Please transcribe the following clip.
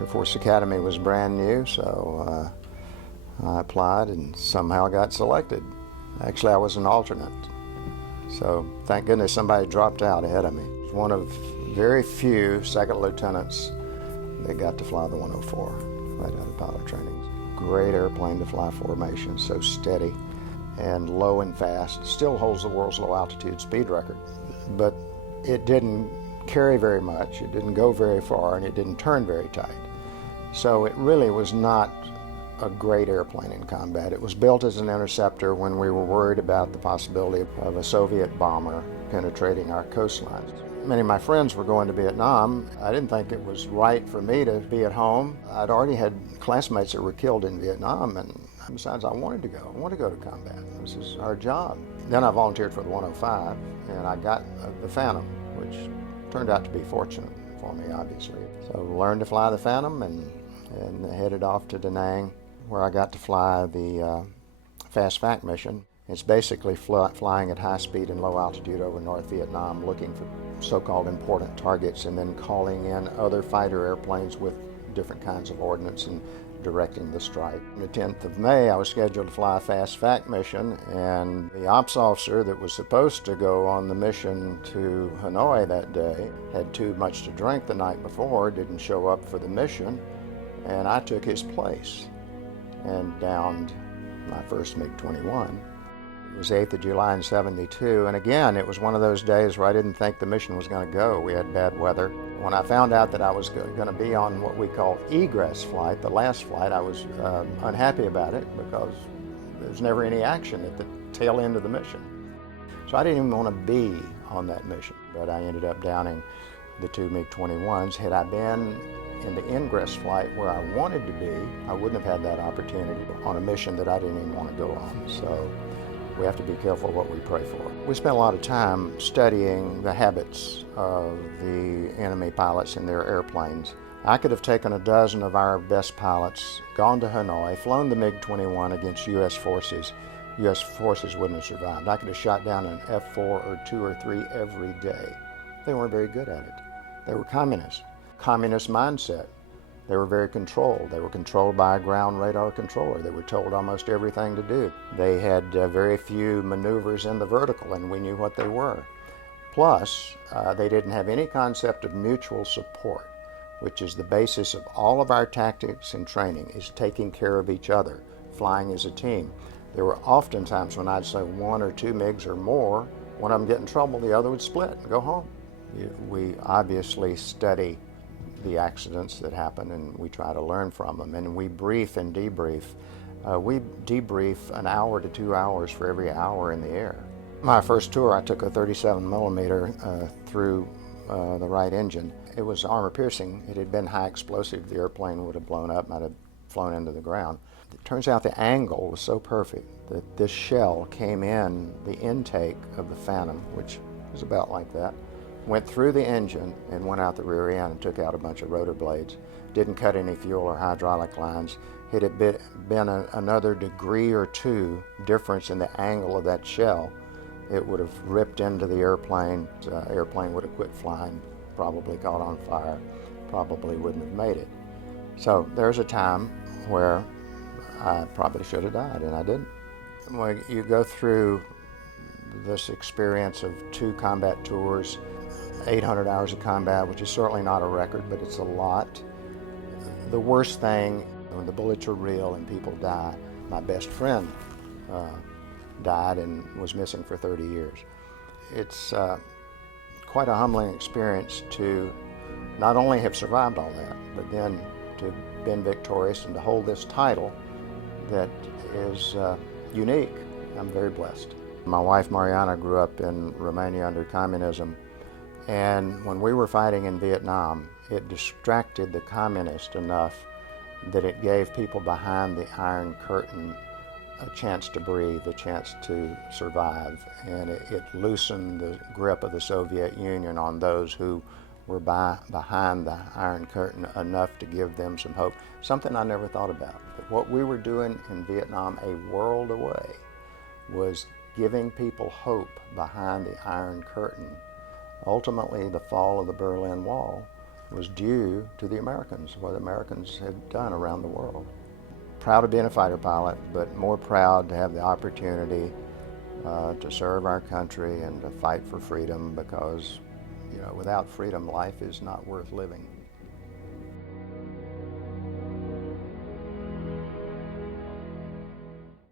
Air Force Academy was brand new, so I applied and somehow got selected. Actually, I was an alternate, so thank goodness somebody dropped out ahead of me. I was one of very few second lieutenants that got to fly the 104 right out of pilot training. Great airplane to fly formation, so steady and low and fast. Still holds the world's low altitude speed record, but it didn't carry very much, it didn't go very far, and it didn't turn very tight. So it really was not a great airplane in combat. It was built as an interceptor when we were worried about the possibility of a Soviet bomber penetrating our coastlines. Many of my friends were going to Vietnam. I didn't think it was right for me to be at home. I'd already had classmates that were killed in Vietnam, and besides, I wanted to go. I wanted to go to combat. This is our job. Then I volunteered for the 105, and I got the Phantom, which turned out to be fortunate for me, obviously. So learned to fly the Phantom and headed off to Da Nang, where I got to fly the Fast Fact mission. It's basically flying at high speed and low altitude over North Vietnam, looking for so-called important targets and then calling in other fighter airplanes with different kinds of ordnance and directing the strike. On the 10th of May, I was scheduled to fly a Fast Fact mission, and the ops officer that was supposed to go on the mission to Hanoi that day had too much to drink the night before, didn't show up for the mission, and I took his place and downed my first MiG-21. It was 8th of July in '72, and again, it was one of those days where I didn't think the mission was going to go. We had bad weather. When I found out that I was going to be on what we call egress flight, the last flight, I was unhappy about it because there was never any action at the tail end of the mission. So I didn't even want to be on that mission, but I ended up downing the two MiG-21s. Had I been in the ingress flight where I wanted to be, I wouldn't have had that opportunity on a mission that I didn't even want to go on. So we have to be careful what we pray for. We spent a lot of time studying the habits of the enemy pilots in their airplanes. I could have taken a dozen of our best pilots, gone to Hanoi, flown the MiG-21 against U.S. forces. U.S. forces wouldn't have survived. I could have shot down an F-4 or 2 or 3 every day. They weren't very good at it. They were communist mindset. They were very controlled. They were controlled by a ground radar controller. They were told almost everything to do. They had very few maneuvers in the vertical, and we knew what they were. Plus, they didn't have any concept of mutual support, which is the basis of all of our tactics and training, is taking care of each other, flying as a team. There were often times when I'd say 1 or 2 MiGs or more, one of them get in trouble, the other would split and go home. We obviously study the accidents that happen, and we try to learn from them, and we brief and debrief. We debrief an hour to 2 hours for every hour in the air. My first tour, I took a 37 millimeter through the right engine. It was armor piercing. It had been high explosive. The airplane would have blown up, might have flown into the ground. It turns out the angle was so perfect that this shell came in the intake of the Phantom, which was about like that, went through the engine and went out the rear end and took out a bunch of rotor blades. Didn't cut any fuel or hydraulic lines. Had it been another degree or 2 difference in the angle of that shell, it would have ripped into the airplane. The airplane would have quit flying, probably caught on fire, probably wouldn't have made it. So there's a time where I probably should have died, and I didn't. When you go through this experience of 2 combat tours, 800 hours of combat, which is certainly not a record, but it's a lot. The worst thing, when the bullets are real and people die, my best friend died and was missing for 30 years. It's quite a humbling experience to not only have survived all that, but then to have been victorious and to hold this title that is unique. I'm very blessed. My wife Mariana grew up in Romania under communism, and when we were fighting in Vietnam, it distracted the communists enough that it gave people behind the Iron Curtain a chance to breathe, a chance to survive, and it loosened the grip of the Soviet Union on those who were behind the Iron Curtain enough to give them some hope. Something I never thought about. But what we were doing in Vietnam, a world away, was giving people hope behind the Iron Curtain. Ultimately, the fall of the Berlin Wall was due to the Americans, what the Americans had done around the world. Proud of being a fighter pilot, but more proud to have the opportunity to serve our country and to fight for freedom, because, you know, without freedom, life is not worth living.